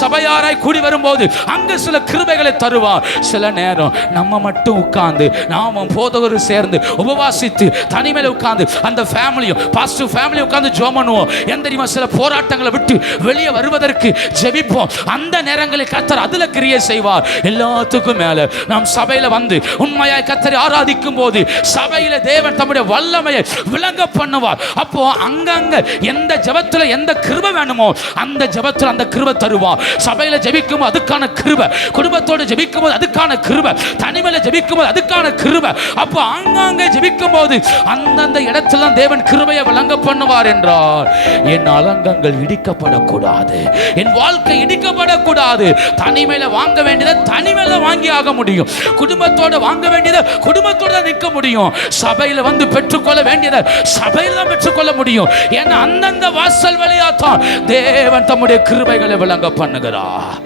சபையாராய் கூடி வரும்போது அங்க சில கிருபைகளை தருவார். சில நேரம் நம்ம மட்டும் உட்கார்ந்து நாம போதகர் சேர்ந்து உபவாசித்து தனிமையில உட்கார்ந்து அந்த ஃபேமிலியும் பாஸ்டர் ஃபேமிலி உட்கார்ந்து ஜெபம் பண்ணுவோம். எந்த தெரியுமா, சில போராட்டங்களை விட்டு வெளியே வருவதற்கு ஜெபிப்போம். அந்த நேரங்களில் கர்த்தர் அதுல கிரியை செய்வார். எல்லாத்துக்கும் மேல நாம் சபையில வந்து உண்மையாய் கர்த்தரை ஆராதிக்கும் போது சபையில தேவன் தம்முடைய வல்லமையை விளங்க பண்ணுவார். அப்போ அங்கங்க எந்த ஜெபத்துல எந்த கிருபை வேணுமோ அந்த ஜெபத்துல அந்த கிருபை தருவார். சபையில ஜெபிக்கும் போது அதுக்கான கிருபை, குடும்பத்தோடு ஜெபிக்கும் போது அதுக்கான கிருபை, தனிமையில ஜெபிக்கும் போது அதுக்கான கிருபை. அப்போ அங்கங்க ஜெபிக்கும் போது அந்தந்த இடத்துல தேவன் கிருபையை விளங்க பண்ணுவார் என்றார். என் அலங்கங்கள் இடிக்கப்படக்கூடாது, என் வாழ்க்கை இடிக்கப்படக்கூடாது. தனிமையில வாங்க வேண்டியதை தனிமையில வாங்கி ஆக முடியும், குடும்பத்தோட வாங்க வேண்டியதை குடும்பத்தோட நிற்க முடியும், சபையில வந்து பெற்றுக்கொள்ள வேண்டியதை சபையில தான் பெற்றுக்கொள்ள முடியும். ஏன்னா அந்தந்த வாசல் வழியா தான் தேவன் தம்முடைய கிருபைகளை விளங்க பண்ணுகிறார்.